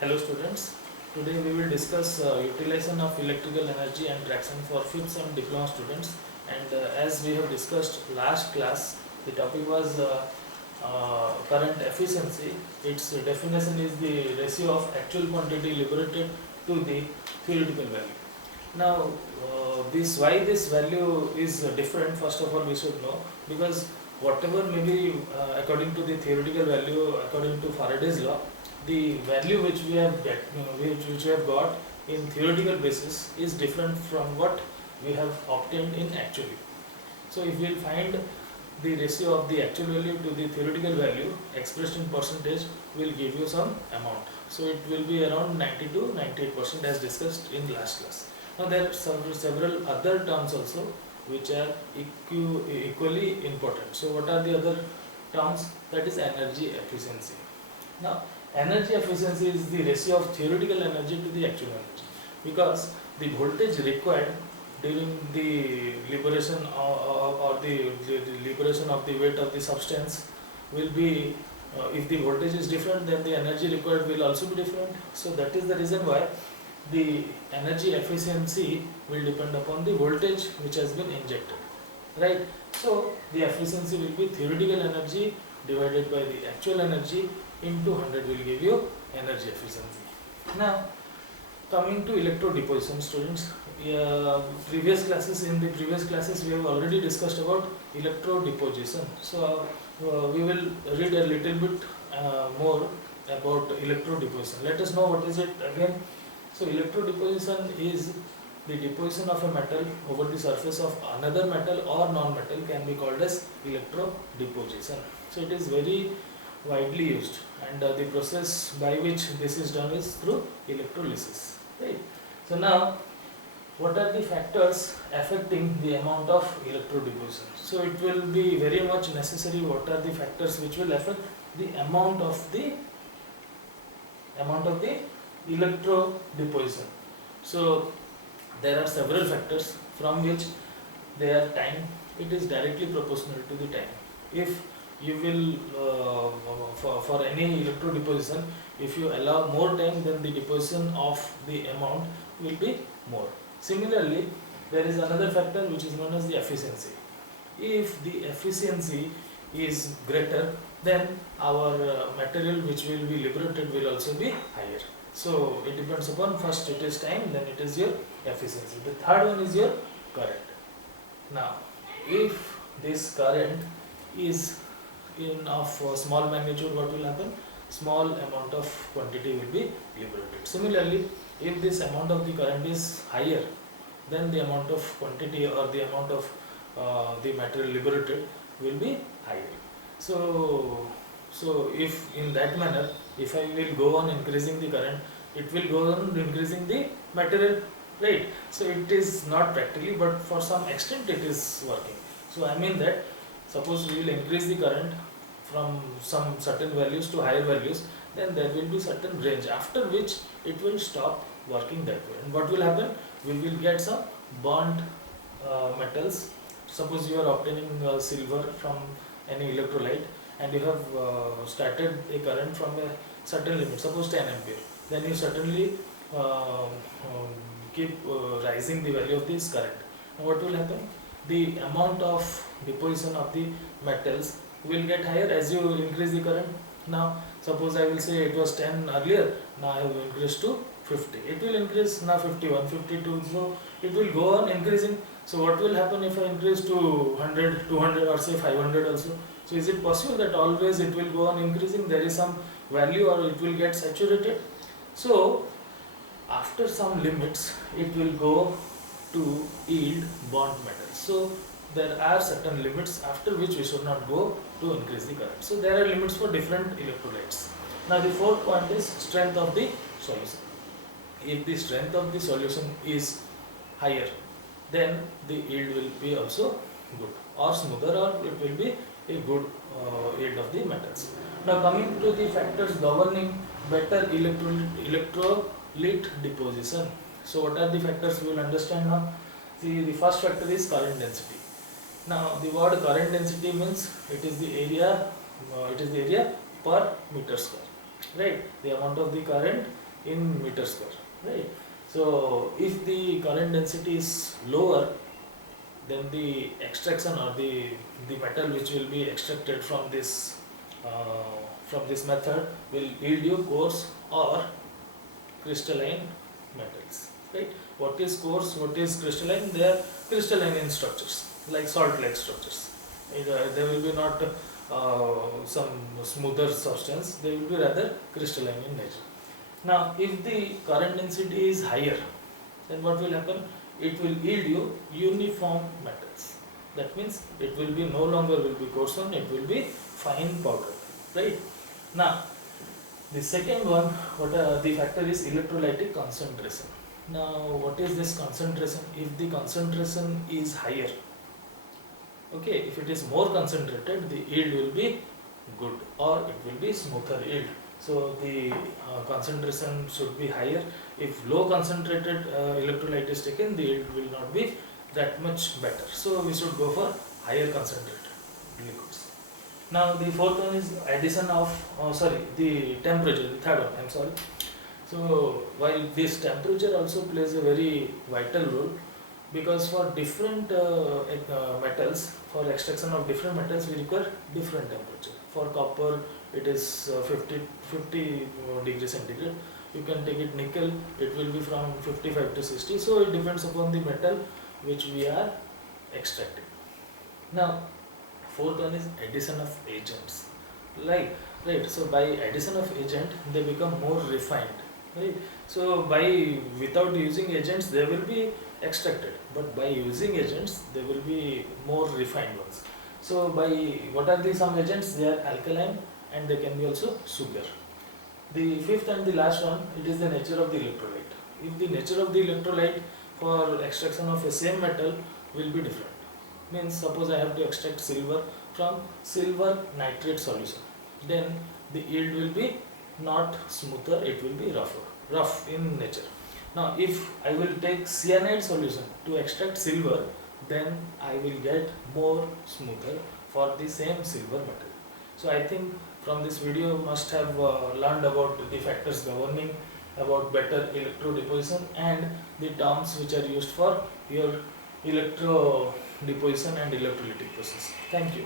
Hello students, today we will discuss utilization of electrical energy and traction for 5th and diploma students, and as we have discussed last class, the topic was current efficiency. Its definition is the ratio of actual quantity liberated to the theoretical value. Now this why this value is different, first of all we should know, because whatever may be according to the theoretical value, according to Faraday's law, the value which we have which we have got in theoretical basis is different from what we have obtained in actually. So if we will find the ratio of the actual value to the theoretical value expressed in percentage, will give you some amount. So it will be around 90 to 98% as discussed in last class. Now there are several other terms also which are equally important. So what are the other terms? That is energy efficiency. Now energy efficiency is the ratio of theoretical energy to the actual energy, because the voltage required during the liberation or the liberation of the weight of the substance will be, if the voltage is different, then the energy required will also be different. So that is the reason why the energy efficiency will depend upon the voltage which has been injected, right? So the efficiency will be theoretical energy divided by the actual energy into 100 will give you energy efficiency. Now coming to electro deposition, students, in the previous classes we have already discussed about electro deposition. So we will read a little bit more about electro deposition. Let us know what is it again. So electro deposition is the deposition of a metal over the surface of another metal or non-metal can be called as electro deposition. So it is very widely used, and the process by which this is done is through electrolysis, right? So now what are the factors affecting the amount of electro deposition? So it will be very much necessary what are the factors which will affect the amount of the electro deposition. So there are several factors from which their time, it is directly proportional to the time. If you will for any electro deposition, if you allow more time, then the deposition of the amount will be more. Similarly, there is another factor which is known as the efficiency. If the efficiency is greater, then our material which will be liberated will also be higher. So it depends upon, first it is time, then it is your efficiency. The third one is your current. Now if this current is of small magnitude, what will happen? Small amount of quantity will be liberated. Similarly, if this amount of the current is higher, then the amount of quantity or the amount of the material liberated will be higher. So if in that manner, if I will go on increasing the current, it will go on increasing the material, right? So it is not practically, but for some extent it is working. So I mean that suppose we will increase the current from some certain values to higher values, then there will be certain range after which it will stop working that way. And what will happen? We will get some burnt metals. Suppose you are obtaining silver from any electrolyte, and you have started a current from a certain limit, suppose 10 ampere. Then you certainly keep rising the value of this current. And what will happen? The amount of deposition of the metals will get higher as you increase the current. Now suppose I will say it was 10 earlier, now I have increased to 50. It will increase now 51, 52, so it will go on increasing. So what will happen if I increase to 100, 200 or say 500 also? So is it possible that always it will go on increasing? There is some value or it will get saturated. So after some limits it will go to yield burnt metals. So there are certain limits after which we should not go to increase the current. So there are limits for different electrolytes. Now the fourth point is strength of the solution. If the strength of the solution is higher, then the yield will be also good or smoother, or it will be a good yield of the metals. Now coming to the factors governing better electrolyte deposition. So what are the factors we will understand now? See, the first factor is current density. Now the word current density means it is the area per meter square, right? The amount of the current in meter square, right? So if the current density is lower, then the extraction or the metal which will be extracted from this method will yield you coarse or crystalline metals, right? What is coarse, what is crystalline? They are crystalline in structures, like salt like structures. They will be not some smoother substance, they will be rather crystalline in nature. Now if the current density is higher, then what will happen? It will yield you uniform metals. That means it will be no longer will be coarse one, it will be fine powder, right? Now the second one, what the factor is electrolytic concentration. Now what is this concentration? If the concentration is higher, okay, if it is more concentrated, the yield will be good or it will be smoother yield. So the concentration should be higher. If low concentrated electrolyte is taken, the yield will not be that much better. So we should go for higher concentrated liquids. Now the fourth one is addition of the temperature, the third one, I'm sorry. So while this temperature also plays a very vital role, because for different metals, for extraction of different metals, we require different temperature. For copper it is 50 degrees centigrade. You can take it nickel, it will be from 55 to 60. So it depends upon the metal which we are extracting. Now fourth one is addition of agents, right? So by addition of agent, they become more refined, right? So without using agents, they will be extracted, but by using agents, they will be more refined ones. So what are some agents? They are alkaline and they can be also sugar. The fifth and the last one, it is the nature of the electrolyte. If the nature of the electrolyte for extraction of a same metal will be different, means suppose I have to extract silver from silver nitrate solution, then the yield will be not smoother, it will be rough in nature. Now if I will take cyanide solution to extract silver, then I will get more smoother for the same silver metal. So I think from this video you must have learned about the factors governing about better electro deposition and the terms which are used for your electro deposition and electrolytic process. Thank you.